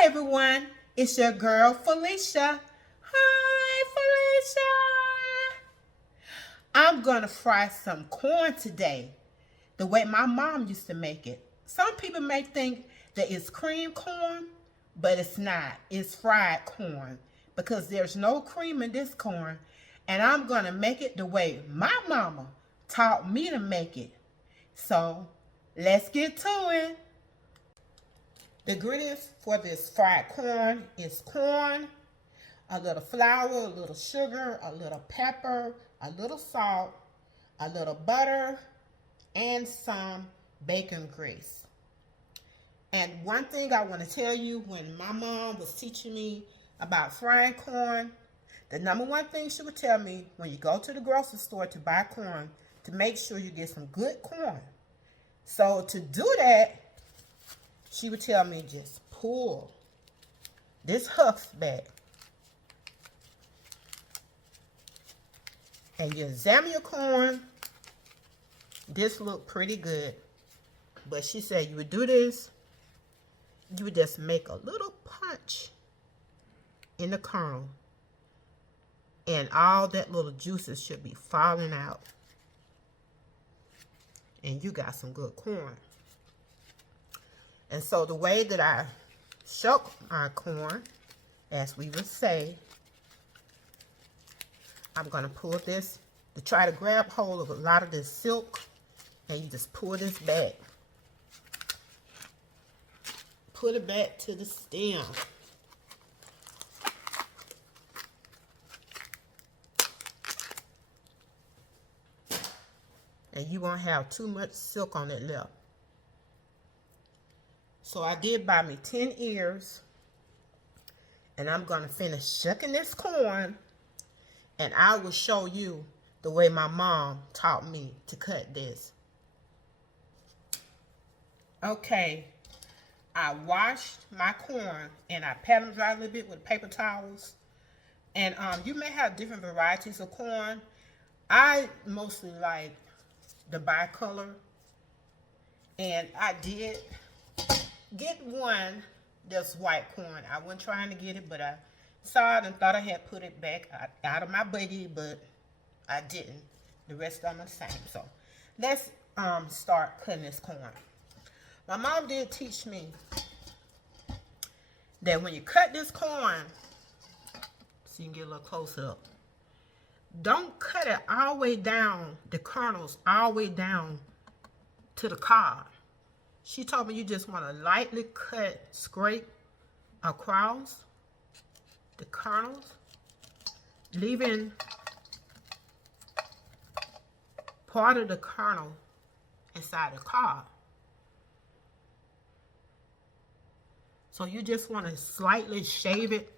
Hi everyone, it's your girl Felicia. Hi Felicia. I'm gonna fry some corn today, the way my mom used to make it. Some people may think that it's cream corn, but it's not. It's fried corn because there's no cream in this corn, and I'm gonna make it the way my mama taught me to make it. So let's get to it. The ingredients for this fried corn is corn, a little flour, a little sugar, a little pepper, a little salt, a little butter, and some bacon grease. And one thing I want to tell you, when my mom was teaching me about frying corn, the number one thing she would tell me when you go to the grocery store to buy corn, to make sure you get some good corn. So to do that, she would tell me just pull this husk back. And you examine your corn. This looked pretty good. But she said you would do this. You would just make a little punch in the kernel. And all that little juices should be falling out. And you got some good corn. And so the way that I shuck our corn, as we would say, I'm going to pull this to try to grab hold of a lot of this silk, and you just pull this back. Put it back to the stem. And you won't have too much silk on it left. So I did buy me 10 ears, and I'm going to finish shucking this corn, and I will show you the way my mom taught me to cut this. Okay, I washed my corn, and I pat them dry a little bit with paper towels. And you may have different varieties of corn. I mostly like the bicolor, and I did get one that's white corn. I wasn't trying to get it, but I saw it and thought I had put it back out of my buggy, but I didn't. The rest of them are the same. So let's start cutting this corn. My mom did teach me that when you cut this corn, so you can get a little closer up, don't cut it all the way down, the kernels all the way down to the cob. She told me you just want to lightly cut, scrape across the kernels, leaving part of the kernel inside the cob. So you just want to slightly shave it.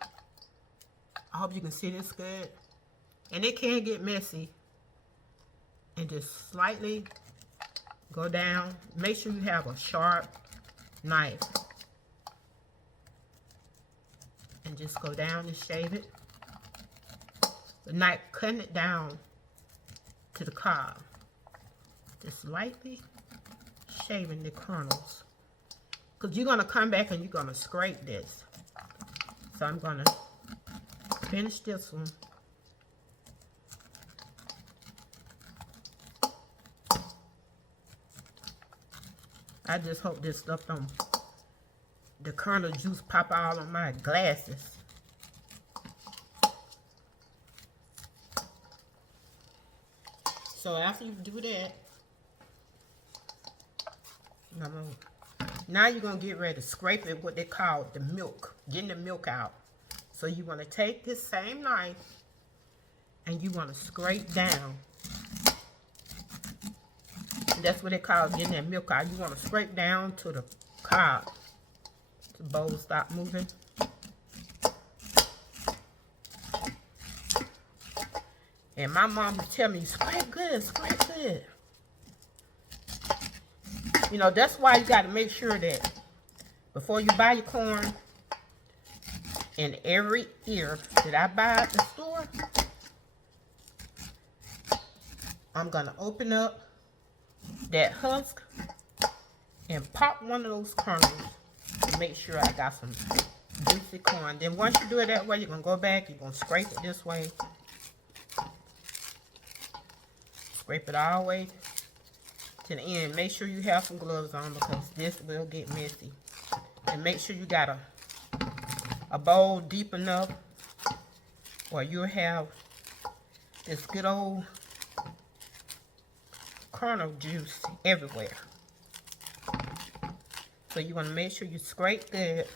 I hope you can see this good. And it can get messy. And just slightly go down. Make sure you have a sharp knife. And just go down and shave it. The knife cutting it down to the cob. Just lightly shaving the kernels. Because you're going to come back and you're going to scrape this. So I'm going to finish this one. I just hope this stuff don't, the kernel juice pop all on my glasses. So after you do that, now you're going to get ready to scrape it, what they call the milk, getting the milk out. So you want to take this same knife and you want to scrape down. That's what they call getting that milk out. You want to scrape down to the cob. The bowl stop moving. And my mom would tell me, scrape good, scrape good. You know, that's why you got to make sure that before you buy your corn, in every ear that I buy at the store, I'm going to open up that husk and pop one of those kernels to make sure I got some juicy corn. Then once you do it that way, you're going to go back. You're going to scrape it this way. Scrape it all the way to the end. Make sure you have some gloves on because this will get messy. And make sure you got a bowl deep enough where you'll have this good old kernel juice everywhere. So you want to make sure you scrape good.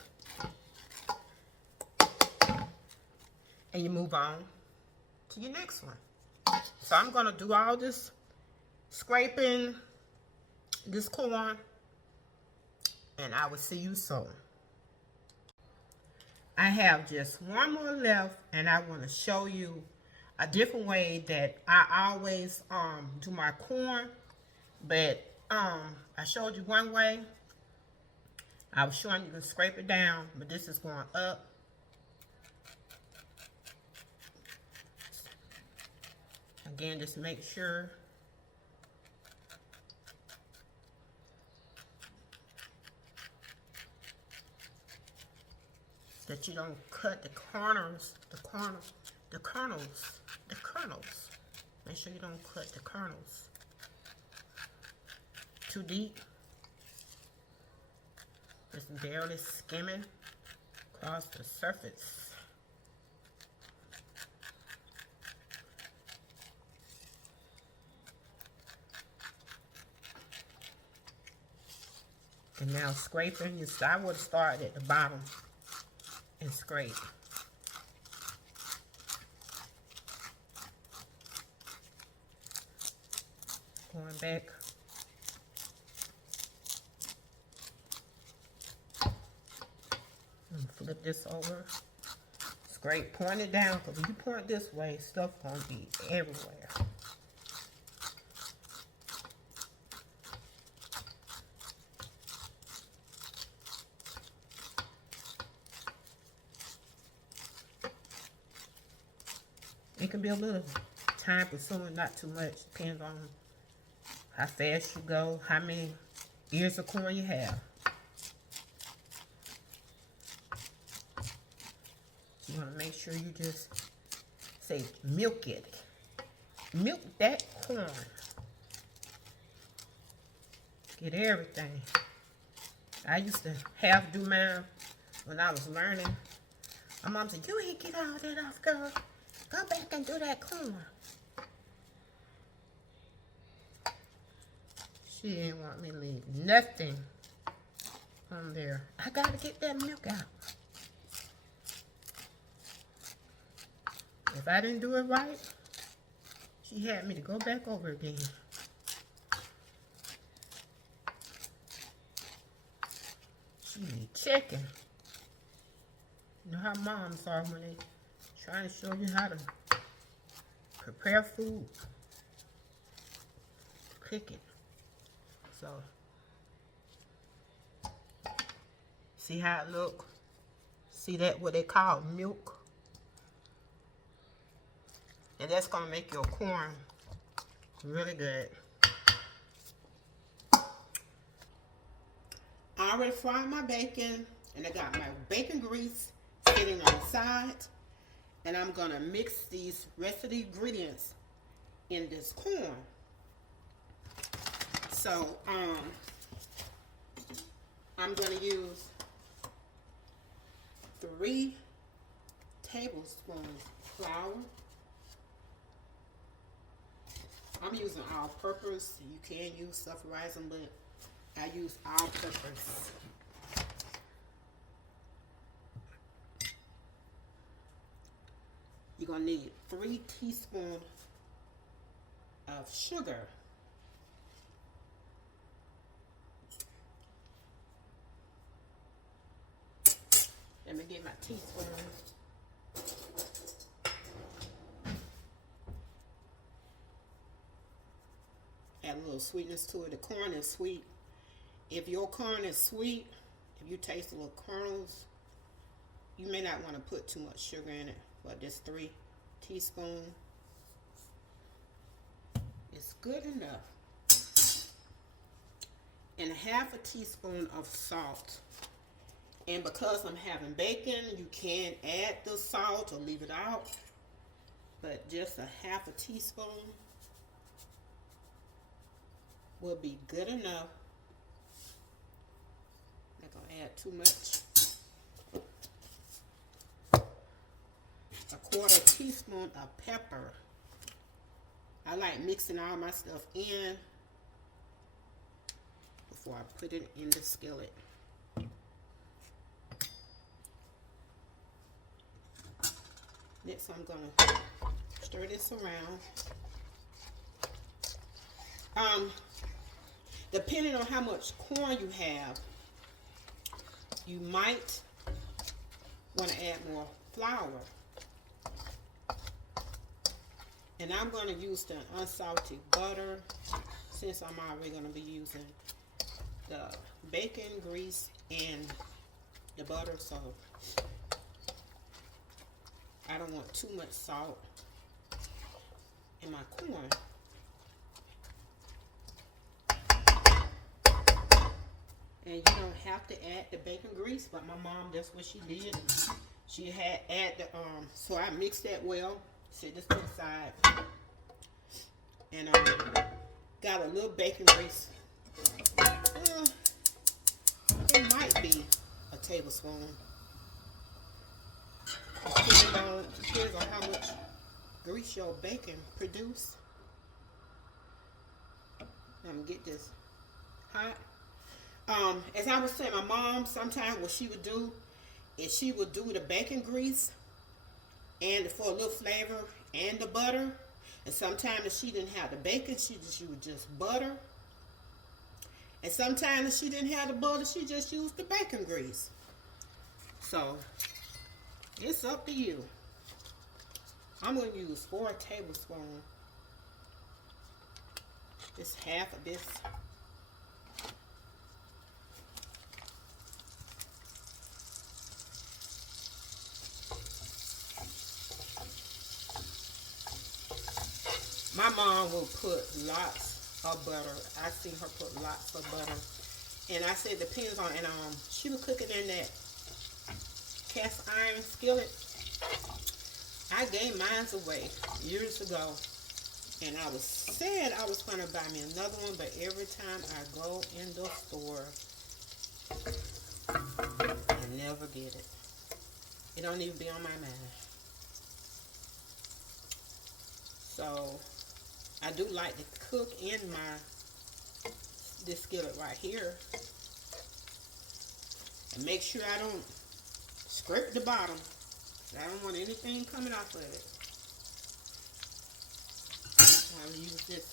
And you move on to your next one. So I'm going to do all this scraping, this corn, and I will see you soon. I have just one more left, and I want to show you a different way that I always do my corn. But I showed you one way. I was showing you can scrape it down, but this is going up. Again, just make sure that you don't cut the corners, the kernels. Make sure you don't cut the kernels too deep. Just barely skimming across the surface. And now scraping, I would start at the bottom and scrape. Going back. And flip this over. Scrape, point it down, because if you point this way, stuff gonna be everywhere. It can be a little time consuming, not too much. Depends on how fast you go, how many ears of corn you have. You want to make sure you just say milk it. Milk that corn. Get everything. I used to have do mine when I was learning. My mom said, "You ain't get all that off, girl. Go back and do that corn." She didn't want me to leave nothing on there. I gotta get that milk out. If I didn't do it right, she had me to go back over again. She be checking. You know how moms are when they trying to show you how to prepare food, cook it. So, see how it look? See that what they call milk? And that's gonna make your corn really good. I already fried my bacon, and I got my bacon grease sitting on the side. And I'm gonna mix these rest of the ingredients in this corn. So I'm gonna use 3 tablespoons flour. I'm using all-purpose. You can use self-rising, but I use all-purpose. You're going to need 3 teaspoons of sugar. Let me get my teaspoon. Add a little sweetness to it. The corn is sweet. If your corn is sweet, if you taste the little kernels, you may not want to put too much sugar in it. But just 3 teaspoons is good enough. And 1/2 teaspoon of salt. And because I'm having bacon, you can add the salt or leave it out. But just a half a teaspoon will be good enough. Not gonna add too much. A quarter teaspoon of pepper. I like mixing all my stuff in before I put it in the skillet. Next, I'm gonna stir this around. Depending on how much corn you have, you might want to add more flour. And I'm going to use the unsalted butter since I'm already going to be using the bacon grease and the butter, so I don't want too much salt in my corn. And you don't have to add the bacon grease, but my mom, that's what she did. She had add the so I mixed that well. Set this to the side, and got a little bacon grease. It might be a tablespoon. Depends on how much grease your bacon produce. I'm gonna get this hot. As I was saying, my mom sometimes what she would do is she would do the bacon grease and for a little flavor and the butter. And sometimes if she didn't have the bacon, she would just butter. And sometimes if she didn't have the butter, she just used the bacon grease. So it's up to you. I'm going to use 4 tablespoons. Just half of this. My mom will put lots of butter. I've seen her put lots of butter. And I said it depends on, and she was cooking in that cast iron skillet. I gave mine away years ago. And I was said I was going to buy me another one, but every time I go in the store, I never get it. It don't even be on my mind. So I do like to cook in this skillet right here, and make sure I don't scrape the bottom. I don't want anything coming off of it. I'll use this.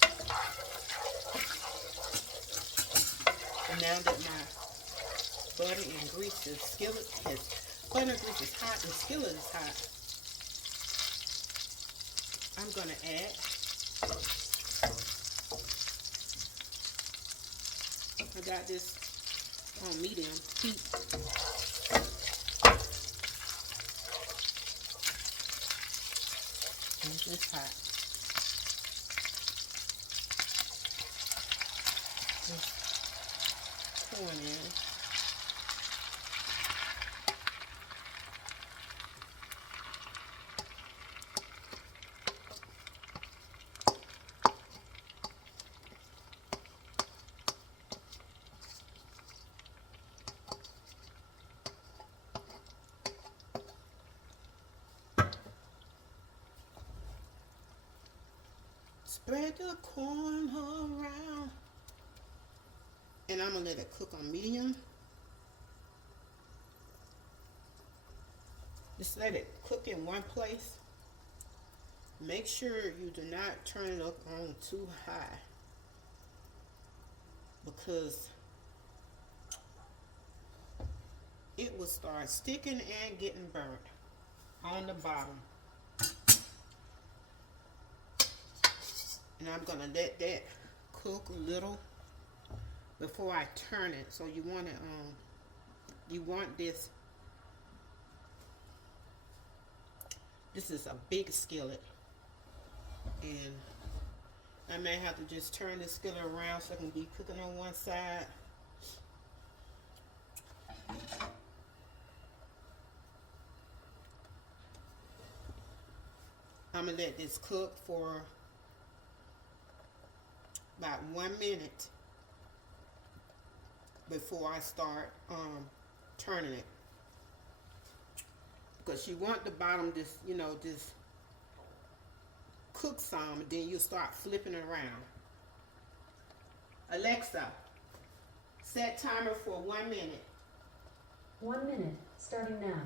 And now that my butter and grease, the skillet is, butter and grease is hot, the skillet is hot, I'm going to add I got this on medium heat. And it's just hot. Just pouring in. Spread the corn around. And I'm going to let it cook on medium. Just let it cook in one place. Make sure you do not turn it up on too high, because it will start sticking and getting burnt on the bottom. And I'm going to let that cook a little before I turn it. So you want this. This is a big skillet, and I may have to just turn this skillet around so I can be cooking on one side. I'm gonna let this cook for about 1 minute before I start turning it, because you want the bottom just, you know, just cook some, and then you start flipping it around. Alexa, set timer for 1 minute. 1 minute, starting now.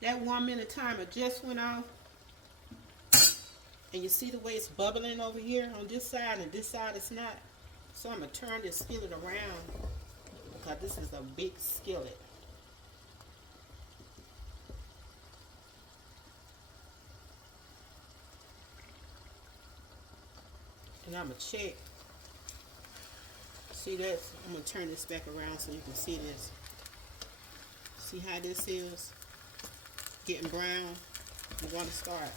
That 1 minute timer just went off. And you see the way it's bubbling over here on this side, and this side it's not. So I'm going to turn this skillet around, because this is a big skillet. And I'm going to check. See that? I'm going to turn this back around so you can see this. See how this is? Getting brown. I'm going to start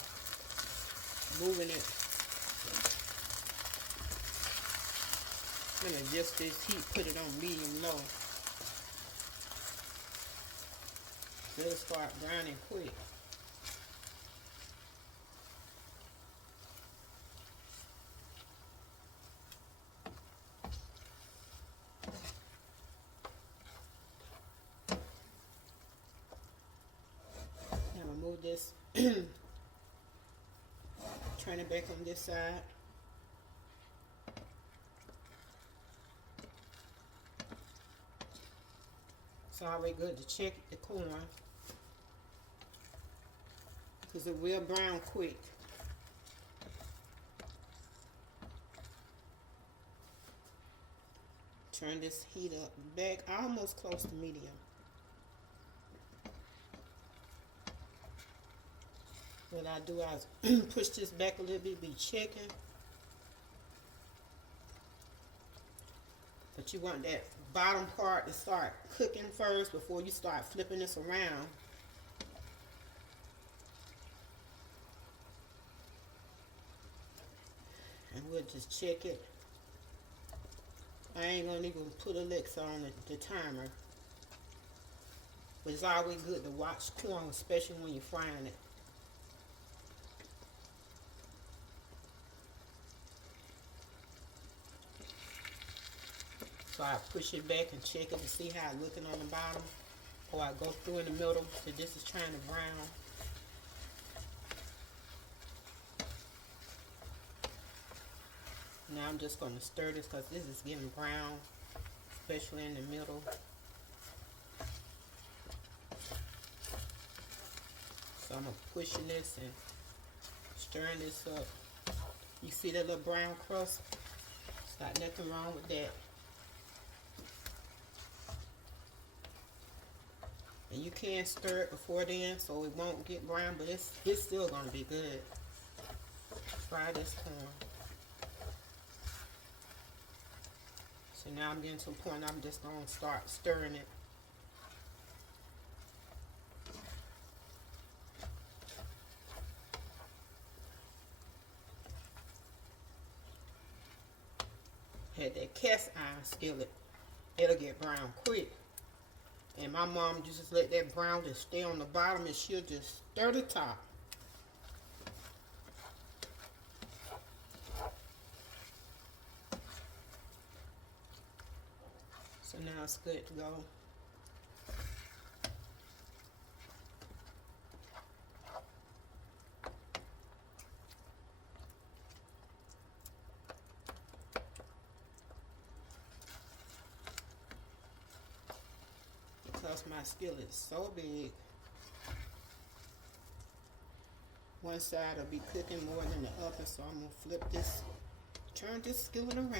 moving it. I'm going to adjust this heat, put it on medium low. It'll start browning quick. Now I'm going to move this, turn it back on this side. It's already good to check the corn, because it will brown quick. Turn this heat up back almost close to medium. What I do is push this back a little bit, be checking. But you want that bottom part to start cooking first before you start flipping this around. And we'll just check it. I ain't gonna even put Alexa on the timer. But it's always good to watch corn, especially when you're frying it. So I push it back and check it to see how it's looking on the bottom. Or I go through in the middle, so this is trying to brown. Now I'm just going to stir this, because this is getting brown, especially in the middle. So I'm pushing this and stirring this up. You see that little brown crust? It's not nothing wrong with that. And you can stir it before then, so it won't get brown, but it's still going to be good. Fry this corn. So now I'm getting to a point I'm just going to start stirring it. Had that cast iron skillet, it'll get brown quick. And my mom just let that brown just stay on the bottom, and she'll just stir the top. So now it's good to go. Because my skillet is so big, one side will be cooking more than the other, so I'm going to flip this, turn this skillet around.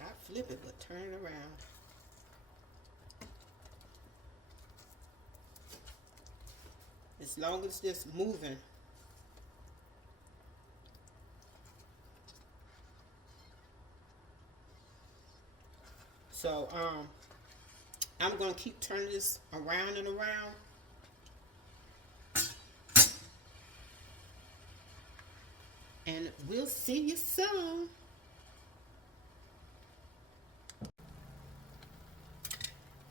Not flip it, but turn it around. As long as it's moving. So, I'm going to keep turning this around and around. And we'll see you soon.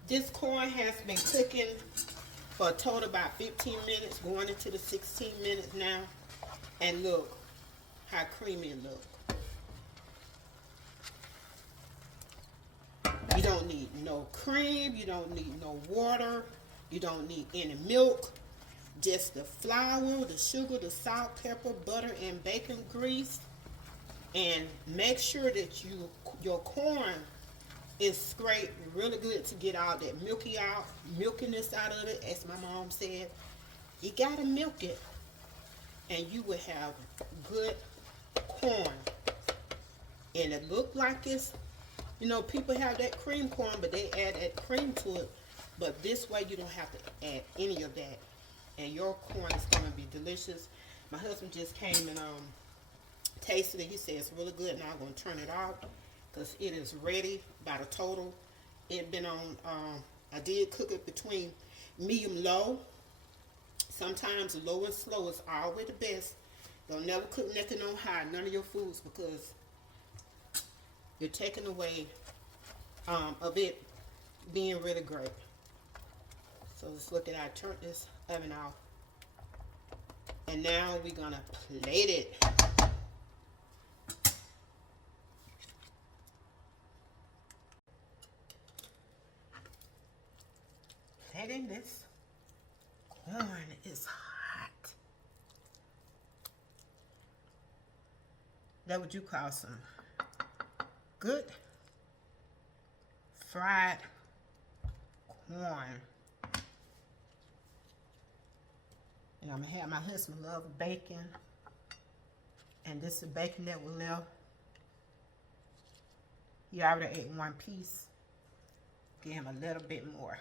This corn has been cooking for a total about 15 minutes, going into the 16 minutes now. And look how creamy it looks. You don't need no cream, you don't need no water, you don't need any milk. Just the flour, the sugar, the salt, pepper, butter, and bacon grease. And make sure that your corn is scraped really good to get all that milkiness out of it. As my mom said, you gotta milk it, and you will have good corn. And it look like it's, you know, people have that cream corn, but they add that cream to it. But this way you don't have to add any of that, and your corn is gonna be delicious. My husband just came and tasted it. He said it's really good. Now I'm gonna turn it off because it is ready by the total. It been on, I did cook it between medium low. Sometimes low and slow is always the best. Don't never cook nothing on high, none of your foods, because you're taking away of it being really great. So let's look at, I turned this oven off. And now we're gonna plate it. Plating this corn is hot. That what you call some good fried corn. And I'm gonna have, my husband love bacon, and this is the bacon that was left. He already ate one piece. Give him a little bit more.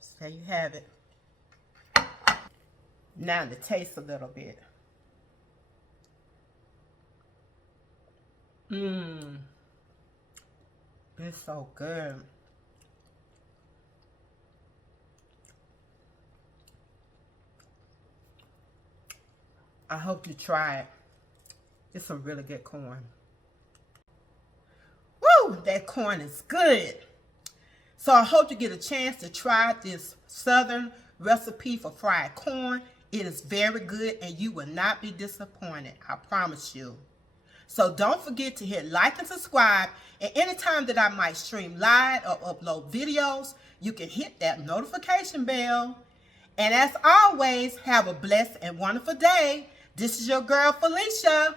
So there you have it. Now to taste a little bit. It's so good. I hope you try it. It's some really good corn. Woo! That corn is good. So I hope you get a chance to try this Southern recipe for fried corn. It is very good and you will not be disappointed. I promise you. So don't forget to hit like and subscribe. And anytime that I might stream live or upload videos, you can hit that notification bell. And as always, have a blessed and wonderful day. This is your girl, Felicia.